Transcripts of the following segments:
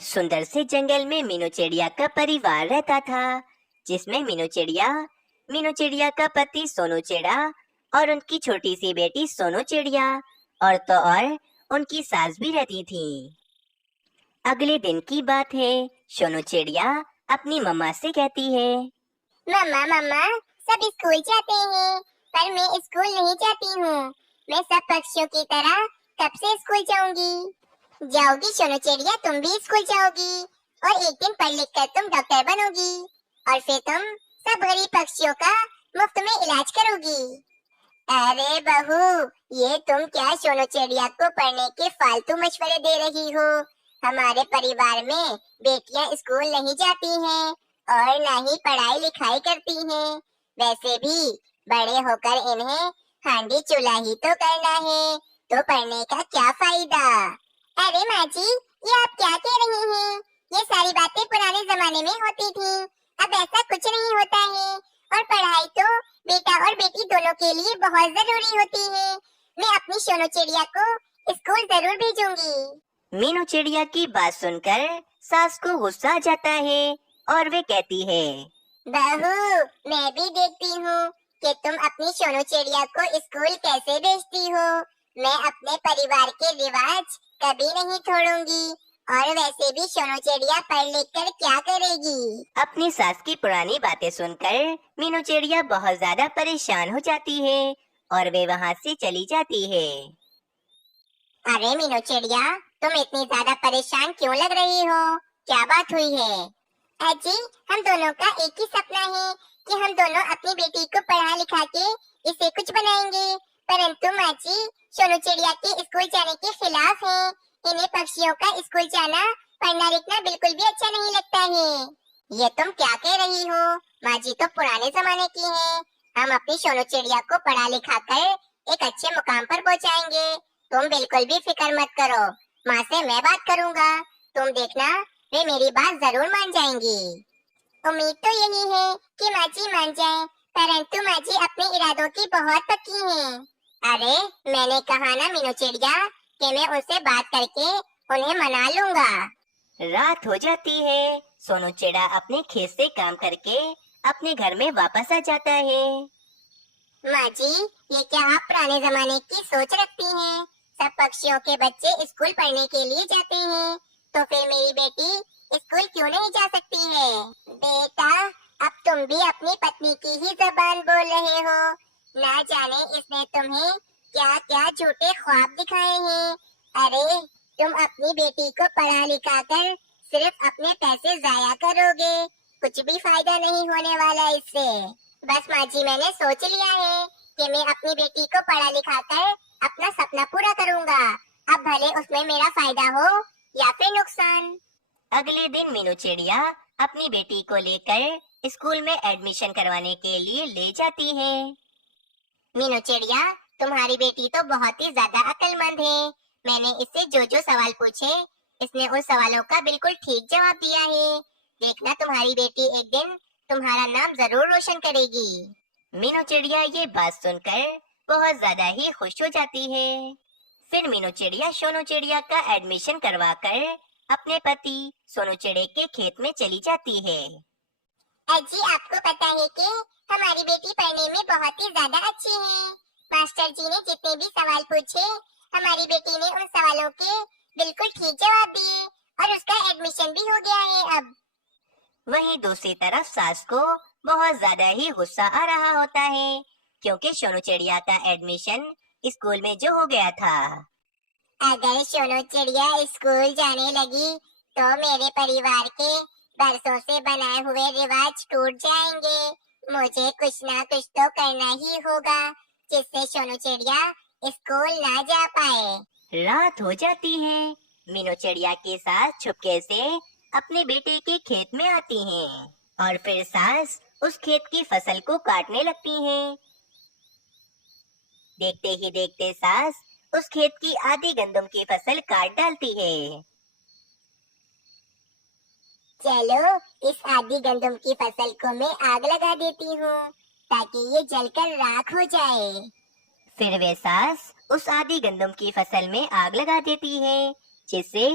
सुंदर से जंगल में मीनू चिड़िया का परिवार रहता था, जिसमें मीनू चिड़िया का पति सोनू चिड़ा और उनकी छोटी सी बेटी सोनू चिड़िया और तो और उनकी सास भी रहती थी। अगले दिन की बात है। सोनू चिड़िया अपनी मम्मा से कहती है, मम्मा मम्मा, सब स्कूल जाते हैं पर मैं स्कूल नहीं जाती हूँ। मैं सब पक्षियों की तरह कब से स्कूल जाऊंगी? जाओगी सोनू चिड़िया, तुम भी स्कूल जाओगी और एक दिन पढ़ लिख कर तुम डॉक्टर बनोगी और फिर तुम सब गरीब पक्षियों का मुफ्त में इलाज करोगी। अरे बहू, ये तुम क्या सोनू चिड़िया को पढ़ने के फालतू मशवरे दे रही हो? हमारे परिवार में बेटियां स्कूल नहीं जाती हैं और ना ही पढ़ाई लिखाई करती हैं। वैसे भी बड़े होकर इन्हें हांडी चूल्हा ही तो करना है, तो पढ़ने का क्या फायदा? अरे माँ जी, ये आप क्या कह रही हैं? ये सारी बातें पुराने जमाने में होती थी, अब ऐसा कुछ नहीं होता है। और पढ़ाई तो बेटा और बेटी दोनों के लिए बहुत जरूरी होती है। मैं अपनी सोनू चिड़िया को स्कूल जरूर भेजूंगी। मीनू चिड़िया की बात सुनकर सास को गुस्सा आ जाता है और वे कहती है, बहू, मैं भी देखती हूँ कि तुम अपनी सोनू चिड़िया को स्कूल कैसे भेजती हो। मैं अपने परिवार के रिवाज कभी नहीं छोड़ूंगी और वैसे भी सोनू चिड़िया पढ़ लिख कर क्या करेगी? अपनी सास की पुरानी बातें सुनकर मीनू चिड़िया बहुत ज्यादा परेशान हो जाती है और वे वहाँ से चली जाती है। अरे मीनू चिड़िया, तुम इतनी ज्यादा परेशान क्यों लग रही हो? क्या बात हुई है? अजी, हम दोनों का एक ही सपना है कि हम दोनों अपनी बेटी को पढ़ा लिखा के इसे कुछ बनाएंगे। परंतु माँ जी, सोनू चिड़िया के स्कूल जाने के खिलाफ है। इन्हें पक्षियों का स्कूल जाना, पढ़ना लिखना बिल्कुल भी अच्छा नहीं लगता है। ये तुम क्या कह रही हो? माँ जी तो पुराने जमाने की है। हम अपनी सोनू चिड़िया को पढ़ा लिखा कर एक अच्छे मुकाम पर पहुँचाएंगे। तुम बिल्कुल भी फिक्र मत करो, माँ से मैं बात करूँगा। तुम देखना, वे मेरी बात जरूर मान जाएंगी। उम्मीद तो यही है कि माँ जी मान जाएं, परंतु माँ जी अपने इरादों की बहुत पक्की हैं। अरे, मैंने कहा ना मीनू चिड़िया कि मैं उनसे बात करके उन्हें मना लूंगा। रात हो जाती है। सोनू चिड़ा अपने खेत से काम करके अपने घर में वापस आ जाता है। माँ जी, ये क्या आप पुराने जमाने की सोच रखती हैं? सब पक्षियों के बच्चे स्कूल पढ़ने के लिए जाते हैं, तो फिर मेरी बेटी स्कूल क्यों नहीं जा सकती है? बेटा, अब तुम भी अपनी पत्नी की ही जबान बोल रहे हो। ना जाने इसने तुम्हें क्या क्या झूठे ख्वाब दिखाए हैं। अरे, तुम अपनी बेटी को पढ़ा लिखा कर सिर्फ अपने पैसे जाया करोगे, कुछ भी फायदा नहीं होने वाला इससे। बस माँ जी, मैंने सोच लिया है कि मैं अपनी बेटी को पढ़ा लिखा कर अपना सपना पूरा करूँगा। अब भले उसमें मेरा फायदा हो या फिर नुकसान। अगले दिन मीनू चिड़िया अपनी बेटी को लेकर स्कूल में एडमिशन करवाने के लिए ले जाती है। मीनू चिड़िया, तुम्हारी बेटी तो बहुत ही ज्यादा अक्लमंद है। मैंने इससे जो जो सवाल पूछे, इसने उन सवालों का बिल्कुल ठीक जवाब दिया है। देखना, तुम्हारी बेटी एक दिन तुम्हारा नाम जरूर रोशन करेगी। मीनू चिड़िया ये बात सुनकर बहुत ज्यादा ही खुश हो जाती है। फिर मीनू चिड़िया सोनू चिड़िया का एडमिशन करवाकर अपने पति सोनू चिड़े के खेत में चली जाती है। अजी, आपको पता है कि हमारी बेटी पढ़ने में बहुत ही ज्यादा अच्छी है। मास्टर जी ने जितने भी सवाल पूछे, हमारी बेटी ने उन सवालों के बिल्कुल ठीक जवाब दिए और उसका एडमिशन भी हो गया है अब। वहीं दूसरी तरफ सास को बहुत ज्यादा ही गुस्सा आ रहा होता है, क्योंकि सोनू चिड़िया का एडमिशन स्कूल में जो हो गया था। अगर सोनू चिड़िया स्कूल जाने लगी तो मेरे परिवार के बरसों से बनाए हुए रिवाज टूट जाएंगे। मुझे कुछ ना कुछ तो करना ही होगा जिससे सोनू चिड़िया स्कूल ना जा पाए। रात हो जाती है। मीनू चिड़िया के सास छुपके से अपने बेटे के खेत में आती हैं और फिर सास उस खेत की फसल को काटने लगती हैं। देखते ही देखते सास उस खेत की आधी गंदम की फसल काट डालती है। चलो, इस आधी गंदम की फसल को मैं आग लगा देती हूँ ताकि ये जलकर राख हो जाए। फिर वे सास उस आधी गंदम की फसल में आग लगा देती है, जिससे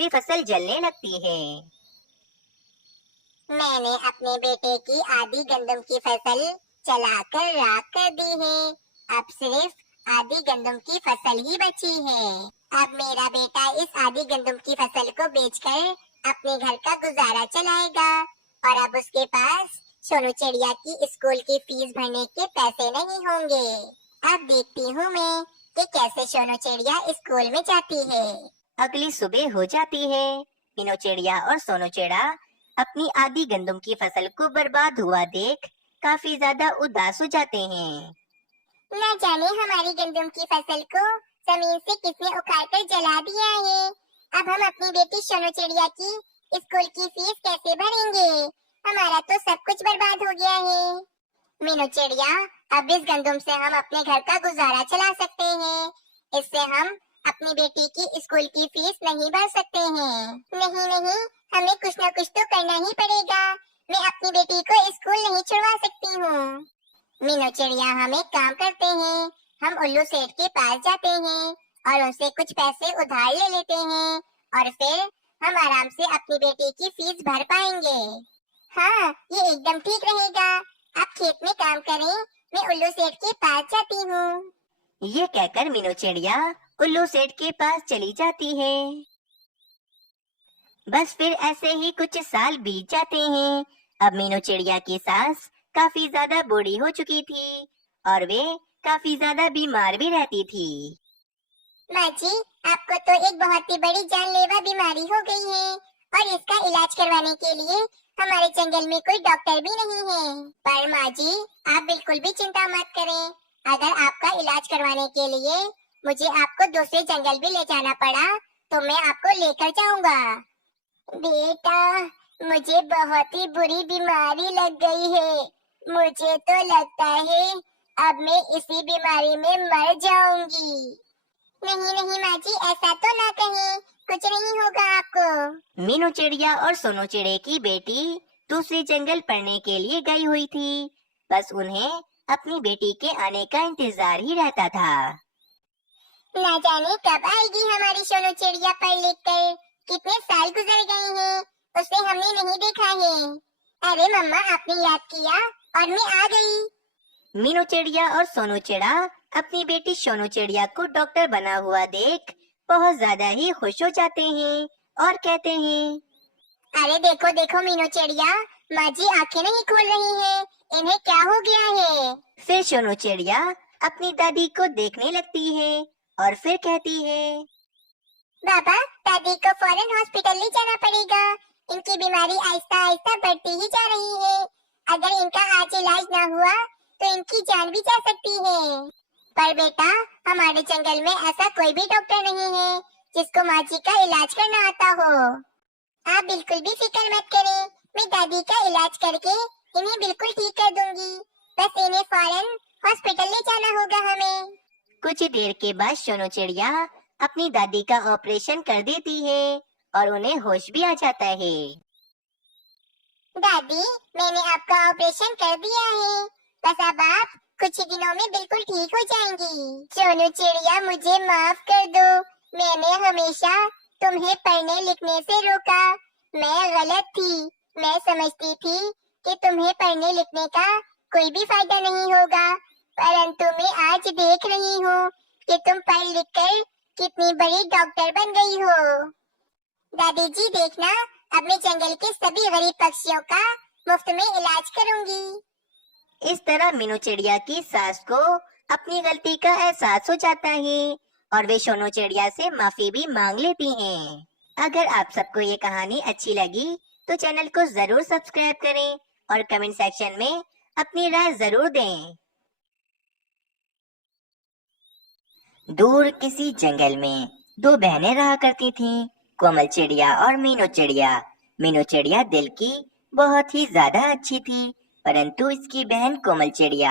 वे फसल जलने लगती है। मैंने अपने बेटे की आधी गंदम की फसल चलाकर राख कर दी है। अब सिर्फ आधी गंदम की फसल ही बची है। अब मेरा बेटा इस आधी गंदम की फसल को बेचकर अपने घर का गुजारा चलाएगा और अब उसके पास सोनू चिड़िया की स्कूल की फीस भरने के पैसे नहीं होंगे। अब देखती हूँ मैं कि कैसे सोनू चिड़िया स्कूल में जाती है। अगली सुबह हो जाती है। मीनू चिड़िया और सोनू चिड़ा अपनी आधी गंदम की फसल को बर्बाद हुआ देख काफी ज्यादा उदास हो जाते हैं। न जाने हमारी गंदम की फसल को जमीन से किसने उखाड़ कर जला दिया है। अब हम अपनी बेटी सोनू चिड़िया की स्कूल की फीस कैसे भरेंगे? हमारा तो सब कुछ बर्बाद हो गया है। मीनू चिड़िया, अब इस गंदम से हम अपने घर का गुजारा चला सकते हैं। इससे हम अपनी बेटी की स्कूल की फीस नहीं भर सकते हैं। नहीं नहीं, हमें कुछ न कुछ तो करना ही पड़ेगा। मैं अपनी बेटी को स्कूल नहीं छुड़वा सकती हूँ। मीनू चिड़िया, हम एक काम करते हैं। हम उल्लू सेठ के पास जाते हैं और उनसे कुछ पैसे उधार ले लेते हैं और फिर हम आराम से अपनी बेटी की फीस भर पाएंगे। हाँ, ये एकदम ठीक रहेगा। आप खेत में काम करें, मैं उल्लू सेठ के पास जाती हूँ। ये कहकर मीनू चिड़िया उल्लू सेठ के पास चली जाती है। बस फिर ऐसे ही कुछ साल बीत जाते हैं। अब मीनू चिड़िया की सास काफी ज्यादा बूढ़ी हो चुकी थी और वे काफी ज्यादा बीमार भी रहती थी। माँ जी, आपको तो एक बहुत ही बड़ी जानलेवा बीमारी हो गई है और इसका इलाज करवाने के लिए हमारे जंगल में कोई डॉक्टर भी नहीं है। पर माँ जी, आप बिल्कुल भी चिंता मत करें। अगर आपका इलाज करवाने के लिए मुझे आपको दूसरे जंगल भी ले जाना पड़ा तो मैं आपको लेकर जाऊंगा। बेटा, मुझे बहुत ही बुरी बीमारी लग गई है। मुझे तो लगता है अब मैं इसी बीमारी में मर जाऊंगी। नहीं नहीं माँ जी, ऐसा तो ना कहें, कुछ नहीं होगा आपको। मीनू चिड़िया और सोनू चिड़े की बेटी दूसरे जंगल पढ़ने के लिए गई हुई थी। बस उन्हें अपनी बेटी के आने का इंतजार ही रहता था। ना जाने कब आएगी हमारी सोनू चिड़िया पढ़ लिख कर। कितने साल गुजर गए हैं, उसे हमने नहीं देखा है। अरे मम्मा, आपने याद किया और मैं आ गई। मीनू चिड़िया और सोनू चिड़ा अपनी बेटी सोनू चिड़िया को डॉक्टर बना हुआ देख बहुत ज्यादा ही खुश हो जाते हैं और कहते हैं, अरे देखो देखो मीनू चिड़िया, माँ जी आंखें नहीं खोल रही हैं, इन्हें क्या हो गया है? फिर सोनू चिड़िया अपनी दादी को देखने लगती है और फिर कहती है, बाबा, दादी को फौरन हॉस्पिटल ले जाना पड़ेगा। इनकी बीमारी आहिस्ता आहिस्ता बढ़ती ही जा रही है। अगर इनका आज इलाज ना हुआ तो इनकी जान भी जा सकती है। पर बेटा, हमारे जंगल में ऐसा कोई भी डॉक्टर नहीं है जिसको माँ जी का इलाज करना आता हो। आप बिल्कुल भी फिक्र मत करें, मैं दादी का इलाज करके इन्हें बिल्कुल ठीक कर दूंगी। बस इन्हें फौरन हॉस्पिटल ले जाना होगा हमें। कुछ देर के बाद सोनू चिड़िया अपनी दादी का ऑपरेशन कर देती है और उन्हें होश भी आ जाता है। दादी, मैंने आपका ऑपरेशन कर दिया है। बस अब आप कुछ ही दिनों में बिल्कुल ठीक हो जाएंगी। सोनू चिड़िया, मुझे माफ कर दो। मैंने हमेशा तुम्हें पढ़ने लिखने से रोका। मैं गलत थी। मैं समझती थी कि तुम्हें पढ़ने लिखने का कोई भी फायदा नहीं होगा, परंतु मैं आज देख रही हूँ कि तुम पढ़ लिख कर कितनी बड़ी डॉक्टर बन गई हो। दादी जी देखना, अब मैं जंगल के सभी गरीब पक्षियों का मुफ्त में इलाज करूंगी। इस तरह मीनू चिड़िया की सास को अपनी गलती का एहसास हो जाता है और वे सोनू चिड़िया से माफी भी मांग लेती हैं। अगर आप सबको ये कहानी अच्छी लगी तो चैनल को जरूर सब्सक्राइब करें और कमेंट सेक्शन में अपनी राय जरूर दें। दूर किसी जंगल में दो बहनें रहा करती थीं, कोमल चिड़िया और मीनू चिड़िया। मीनू चिड़िया दिल की बहुत ही ज्यादा अच्छी थी, परंतु इसकी बहन कोमल चिड़िया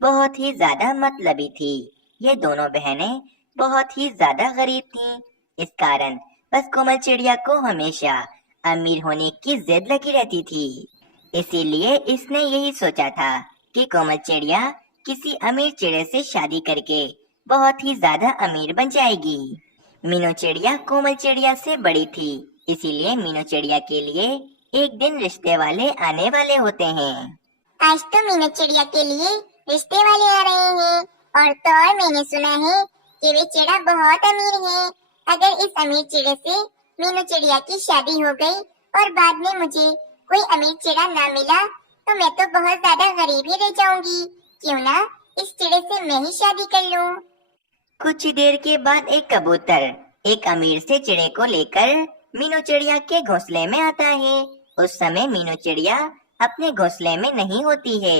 बहुत ही ज्यादा मतलबी थी। ये दोनों बहनें बहुत ही ज्यादा गरीब थीं। इस कारण बस कोमल चिड़िया को हमेशा अमीर होने की जिद लगी रहती थी। इसीलिए इसने यही सोचा था कि कोमल चिड़िया किसी अमीर चिड़े से शादी करके बहुत ही ज्यादा अमीर बन जाएगी। मीनू चिड़िया कोमल चिड़िया से बड़ी थी इसीलिए मीनू चिड़िया के लिए एक दिन रिश्ते वाले आने वाले होते हैं। आज तो मीनू चिड़िया के लिए रिश्ते वाले आ रहे हैं। और तो और मैंने सुना है कि वे चिड़ा बहुत अमीर है। अगर इस अमीर चिड़े से मीनू चिड़िया की शादी हो गई और बाद में मुझे कोई अमीर चिड़ा ना मिला तो मैं तो बहुत ज्यादा गरीब ही रह जाऊंगी। क्यों ना इस चिड़े से मैं ही शादी कर लूं। कुछ ही देर के बाद एक कबूतर एक अमीर से चिड़े को लेकर मीनू चिड़िया के घोंसले में आता है। उस समय मीनू चिड़िया अपने घोंसले में नहीं होती है।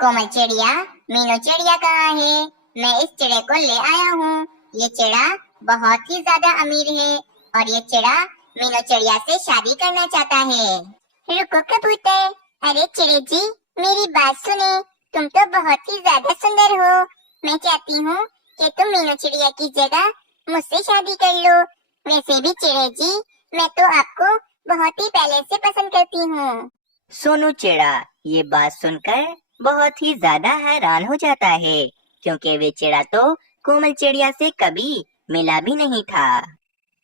कोमल चिड़िया, मीनू चिड़िया कहाँ है? मैं इस चिड़े को ले आया हूँ। ये चिड़ा बहुत ही ज्यादा अमीर है और ये चिड़ा मीनू चिड़िया से शादी करना चाहता है। रुको कबूतर, अरे चिड़े जी, मेरी बात सुने। तुम तो बहुत ही ज्यादा सुंदर हो। मैं चाहती हूँ कि तुम मीनू चिड़िया की जगह मुझसे शादी कर लो। वैसे भी चिड़े जी, मैं तो आपको बहुत ही पहले से पसंद करती हूँ। सोनू चिड़ा ये बात सुनकर बहुत ही ज्यादा हैरान हो जाता है, क्योंकि वे चिड़ा तो कोमल चिड़िया से कभी मिला भी नहीं था।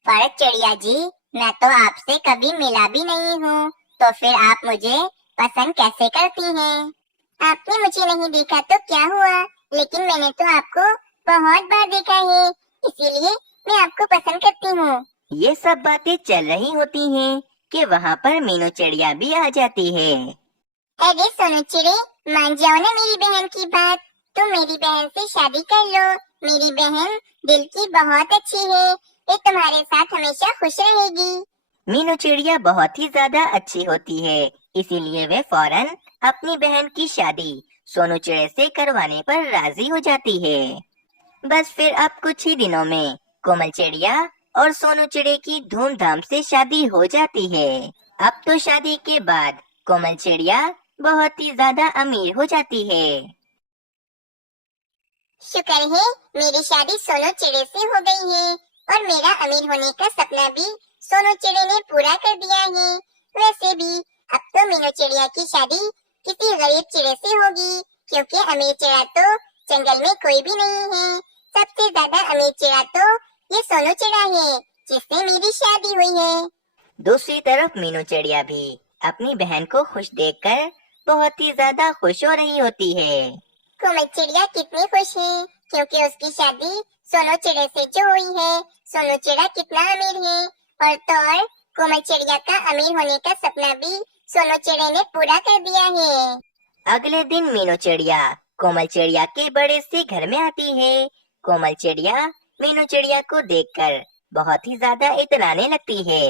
पर चिड़िया जी, मैं तो आपसे कभी मिला भी नहीं हूँ, तो फिर आप मुझे पसंद कैसे करती हैं? आपने मुझे नहीं देखा तो क्या हुआ, लेकिन मैंने तो आपको बहुत बार देखा है, इसीलिए मैं आपको पसंद करती हूँ। ये सब बातें चल रही होती हैं कि वहाँ पर मीनू चिड़िया भी आ जाती है। अरे सोनू चिड़े, मान जाओ ना मेरी बहन की बात। तुम मेरी बहन से शादी कर लो। मेरी बहन दिल की बहुत अच्छी है, ये तुम्हारे साथ हमेशा खुश रहेगी। मीनू चिड़िया बहुत ही ज्यादा अच्छी होती है, इसीलिए वे फौरन अपनी बहन की शादी सोनू चिड़े से करवाने पर राजी हो जाती है। बस फिर अब कुछ ही दिनों में कोमल चिड़िया और सोनू चिड़े की धूमधाम से शादी हो जाती है। अब तो शादी के बाद कोमल चिड़िया बहुत ही ज्यादा अमीर हो जाती है। शुक्र है मेरी शादी सोनू चिड़े से हो गई है और मेरा अमीर होने का सपना भी सोनू चिड़े ने पूरा कर दिया है। वैसे भी अब तो मीनू चिड़िया की शादी किसी गरीब चिड़े से होगी, क्योंकि अमीर चिड़ा तो जंगल में कोई भी नहीं है। सबसे ज्यादा अमीर चिड़ा तो ये सोनू चिड़ा है, जिससे मेरी शादी हुई है। दूसरी तरफ मीनू चिड़िया भी अपनी बहन को खुश देखकर बहुत ही ज्यादा खुश हो रही होती है। कोमल चिड़िया कितनी खुश है, क्योंकि उसकी शादी सोनू चिड़े से जो हुई है। सोनू चिड़ा कितना अमीर है, और तो और कोमल चिड़िया का अमीर होने का सपना भी सोनू चिड़े ने पूरा कर दिया है। अगले दिन मीनू चिड़िया कोमल चिड़िया के बड़े से घर में आती है। कोमल चिड़िया मीनू चिड़िया को देखकर बहुत ही ज्यादा इतराने लगती है।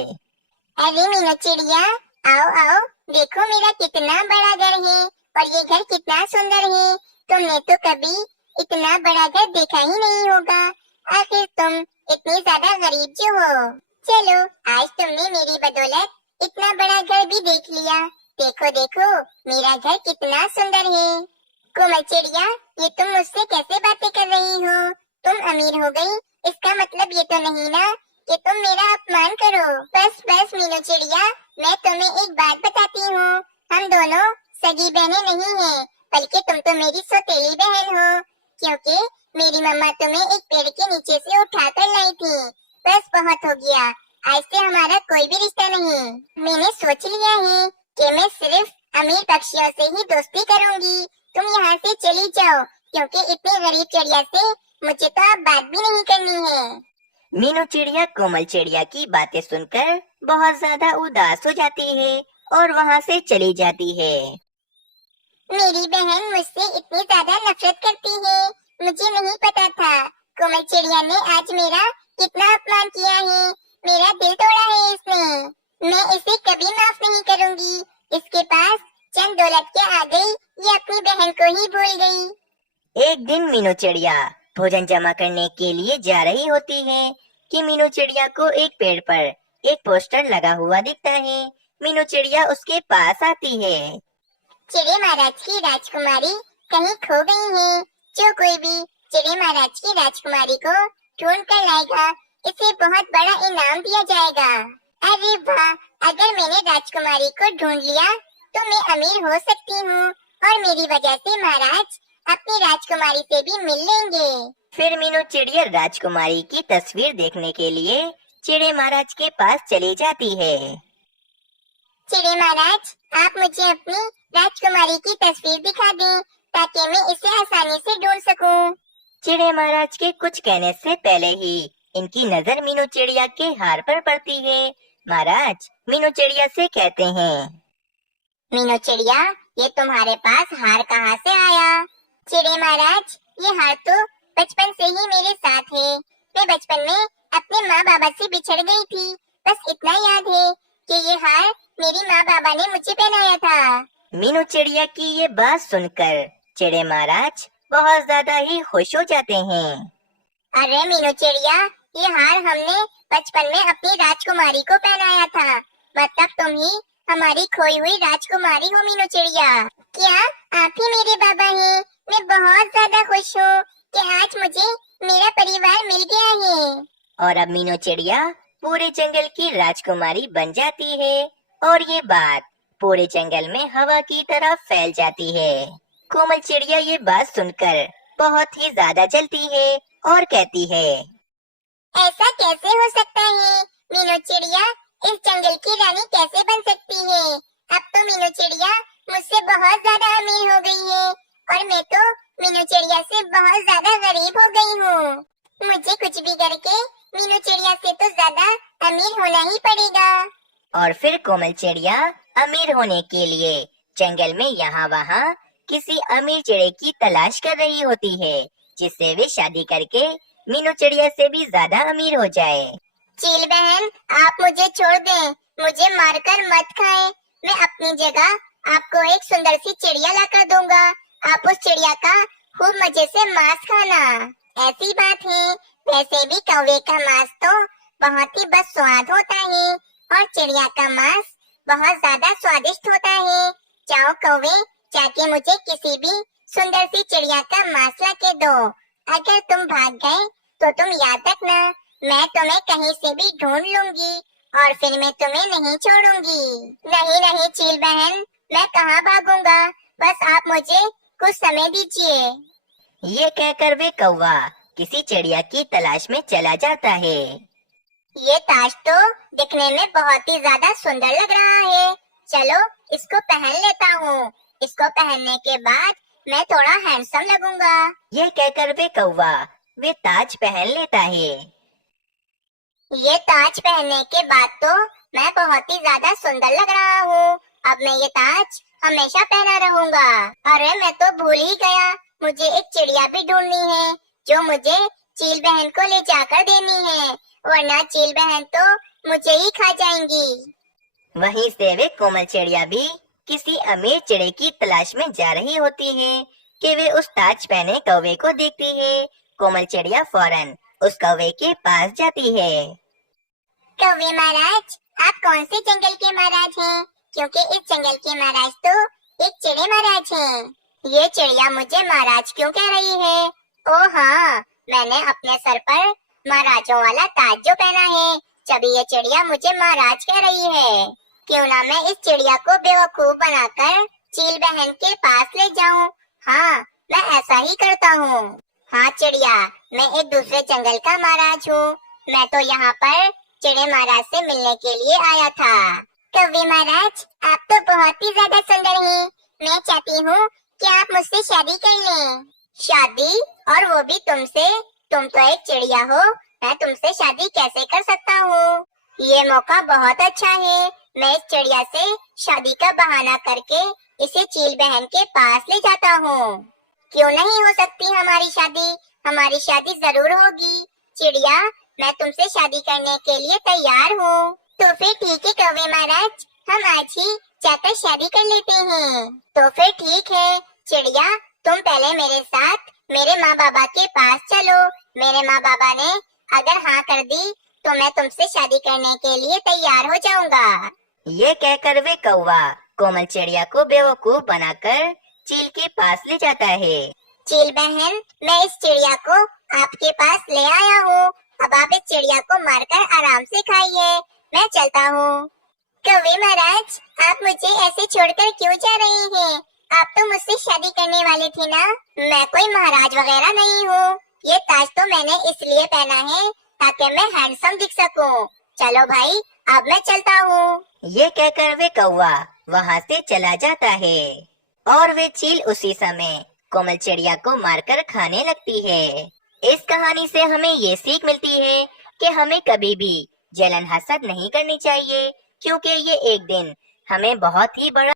अरे मीनू चिड़िया, आओ आओ, देखो मेरा कितना बड़ा घर है और ये घर कितना सुंदर है। तुमने तो कभी इतना बड़ा घर देखा ही नहीं होगा। आखिर तुम इतनी ज्यादा गरीब जो हो। चलो, आज तुमने मेरी बदौलत इतना बड़ा घर भी देख लिया। देखो देखो, मेरा घर कितना सुंदर है। कोमल चिड़िया, ये तुम मुझसे कैसे बातें कर रही हो? तुम अमीर हो गई, इसका मतलब ये तो नहीं ना कि तुम मेरा अपमान करो। बस बस मीनू चिड़िया, मैं तुम्हें एक बात बताती हूँ। हम दोनों सगी बहनें नहीं हैं, बल्कि तुम तो मेरी सौतेली बहन हो, क्योंकि मेरी मम्मा तुम्हें एक पेड़ के नीचे से उठा कर लाई थी। बस बहुत हो गया, आज से हमारा कोई भी रिश्ता नहीं। मैंने सोच लिया है कि मैं सिर्फ अमीर पक्षियों से ही दोस्ती करूंगी। तुम यहाँ से चली जाओ, क्योंकि इतनी गरीब चिड़िया से मुझे तो अब बात भी नहीं करनी है। मीनू चिड़िया कोमल चिड़िया की बातें सुनकर बहुत ज्यादा उदास हो जाती है और वहाँ से चली जाती है। मेरी बहन मुझसे इतनी ज्यादा नफरत करती है, मुझे नहीं पता था। कोमल चिड़िया ने आज मेरा कितना अपमान किया है। मेरा दिल तोड़ा है इसने। मैं इसे कभी माफ नहीं करूंगी। इसके पास चंद दौलत के आ गई, ये अपनी बहन को ही भूल गई। एक दिन मीनू चिड़िया भोजन जमा करने के लिए जा रही होती है कि मीनू चिड़िया को एक पेड़ पर एक पोस्टर लगा हुआ दिखता है। मीनू चिड़िया उसके पास आती है। चिड़े महाराज की राजकुमारी कहीं खो गई है। जो कोई भी चिड़े महाराज की राजकुमारी को ढूंढ कर लाएगा, इसे बहुत बड़ा इनाम दिया जाएगा। अरे वाह, अगर मैंने राजकुमारी को ढूंढ लिया तो मैं अमीर हो सकती हूँ और मेरी वजह से महाराज अपनी राजकुमारी से भी मिल लेंगे। फिर मीनू चिड़िया राजकुमारी की तस्वीर देखने के लिए चिड़े महाराज के पास चली जाती है। चिड़े महाराज, आप मुझे अपनी राजकुमारी की तस्वीर दिखा दें ताकि मैं इसे आसानी से ढूंढ सकूं। चिड़े महाराज के कुछ कहने से पहले ही इनकी नजर मीनू चिड़िया के हार पर पड़ती है। महाराज मीनू चिड़िया से कहते हैं, मीनू चिड़िया, ये तुम्हारे पास हार कहाँ से आया? चिड़े महाराज, ये हार तो बचपन से ही मेरे साथ है। मैं बचपन में अपने माँ बाबा से बिछड़ गई थी। बस इतना याद है कि ये हार मेरी माँ बाबा ने मुझे पहनाया था। मीनू चिड़िया की ये बात सुनकर चिड़े महाराज बहुत ज्यादा ही खुश हो जाते हैं। अरे मीनू चिड़िया, ये हार हमने बचपन में अपनी राजकुमारी को पहनाया था। मतलब तुम ही हमारी खोई हुई राजकुमारी हो मीनू चिड़िया। क्या आप ही मेरे बाबा हैं? मैं बहुत ज्यादा खुश हूँ कि आज मुझे मेरा परिवार मिल गया है। और अब मीनू चिड़िया पूरे जंगल की राजकुमारी बन जाती है और ये बात पूरे जंगल में हवा की तरह फैल जाती है। कोमल चिड़िया ये बात सुनकर बहुत ही ज्यादा जलती है और कहती है, ऐसा कैसे हो सकता है? मीनू चिड़िया इस जंगल की रानी कैसे बन सकती है? अब तो मीनू चिड़िया मुझसे बहुत ज्यादा अमीर हो गई है और मैं तो मीनू चिड़िया से बहुत ज्यादा गरीब हो गई हूँ। मुझे कुछ भी करके मीनू चिड़िया से तो ज्यादा अमीर होना ही पड़ेगा। और फिर कोमल चिड़िया अमीर होने के लिए जंगल में यहाँ वहाँ किसी अमीर चिड़े की तलाश कर रही होती है, जिससे वे शादी करके मीनू चिड़िया से भी ज्यादा अमीर हो जाए। चील बहन, आप मुझे छोड़ दें, मुझे मारकर मत खाएं। मैं अपनी जगह आपको एक सुंदर सी चिड़िया लाकर दूंगा। आप उस चिड़िया का खूब मजे से मांस खाना। ऐसी बात है, वैसे भी कौवे का मांस तो बहुत ही बस स्वाद होता है और चिड़िया का मांस बहुत ज्यादा स्वादिष्ट होता है। जाओ कौवे, जाके मुझे किसी भी सुंदर सी चिड़िया का मांस ला के दो। अगर तुम भाग गए तो तुम याद रखना, मैं तुम्हें कहीं से भी ढूंढ लूंगी और फिर मैं तुम्हें नहीं छोड़ूंगी। नहीं नहीं चील बहन, मैं कहाँ भागूंगा, बस आप मुझे कुछ समय दीजिए। ये कहकर वे कौवा किसी चिड़िया की तलाश में चला जाता है। ये ताज तो दिखने में बहुत ही ज्यादा सुंदर लग रहा है। चलो इसको पहन लेता हूँ। इसको पहनने के बाद मैं थोड़ा हैंडसम लगूंगा। ये कहकर वे कौवा वे ताज पहन लेता है। ये ताज पहनने के बाद तो मैं बहुत ही ज्यादा सुंदर लग रहा हूँ। अब मैं ये ताज हमेशा पहना रहूंगा। अरे मैं तो भूल ही गया, मुझे एक चिड़िया भी ढूंढनी है जो मुझे चील बहन को ले जाकर देनी है, वरना चील बहन तो मुझे ही खा जाएंगी। वहीं से वे कोमल चिड़िया भी किसी अमीर चिड़े की तलाश में जा रही होती है कि वे उस ताज पहने कौवे को देखती है। कोमल चिड़िया फौरन उस कौवे के पास जाती है। कौवे महाराज, आप कौन से जंगल के महाराज हैं? क्योंकि इस जंगल के महाराज तो एक चिड़े महाराज हैं। ये चिड़िया मुझे महाराज क्यों कह रही है? ओ हाँ, मैंने अपने सर पर महाराजों वाला ताज जो पहना है, जब ये चिड़िया मुझे महाराज कह रही है। क्यों ना मैं इस चिड़िया को बेवकूफ बनाकर चील बहन के पास ले जाऊं। हाँ, मैं ऐसा ही करता हूँ। हाँ चिड़िया, मैं एक दूसरे जंगल का महाराज हूँ। मैं तो यहाँ पर चिड़े महाराज से मिलने के लिए आया था। कौवे महाराज, आप तो बहुत ही ज्यादा सुंदर हैं। मैं चाहती हूँ कि आप मुझसे शादी कर लें। शादी? और वो भी तुमसे? तुम तो एक चिड़िया हो, मैं तुमसे शादी कैसे कर सकता हूँ? ये मौका बहुत अच्छा है। मैं इस चिड़िया से शादी का बहाना करके इसे चील बहन के पास ले जाता हूँ। क्यों नहीं हो सकती हमारी शादी? हमारी शादी जरूर होगी। चिड़िया, मैं तुमसे शादी करने के लिए तैयार हूँ। तो फिर ठीक है कौवे महाराज, हम आज ही जाकर शादी कर लेते हैं। तो फिर ठीक है चिड़िया, तुम पहले मेरे साथ मेरे माँ बाबा के पास चलो। मेरे माँ बाबा ने अगर हाँ कर दी तो मैं तुमसे शादी करने के लिए तैयार हो जाऊंगा। ये कहकर वे कौवा कोमल चिड़िया को बेवकूफ बनाकर चील के पास ले जाता है। चील बहन, मैं इस चिड़िया को आपके पास ले आया हूँ। अब आप इस चिड़िया को मारकर आराम से खाइए। मैं चलता हूँ। कौवे महाराज, आप मुझे ऐसे छोड़कर क्यों जा रहे हैं? आप तो मुझसे शादी करने वाले थे ना? मैं कोई महाराज वगैरह नहीं हूँ। ये ताज तो मैंने इसलिए पहना है ताकि मैं हैंडसम दिख सकूं। चलो भाई, अब मैं चलता हूँ। ये कहकर वे कौवा वहाँ से चला जाता है और वे चील उसी समय कोमल चिड़िया को मारकर खाने लगती है। इस कहानी से हमें ये सीख मिलती है कि हमें कभी भी जलन हसद नहीं करनी चाहिए, क्योंकि ये एक दिन हमें बहुत ही बड़ा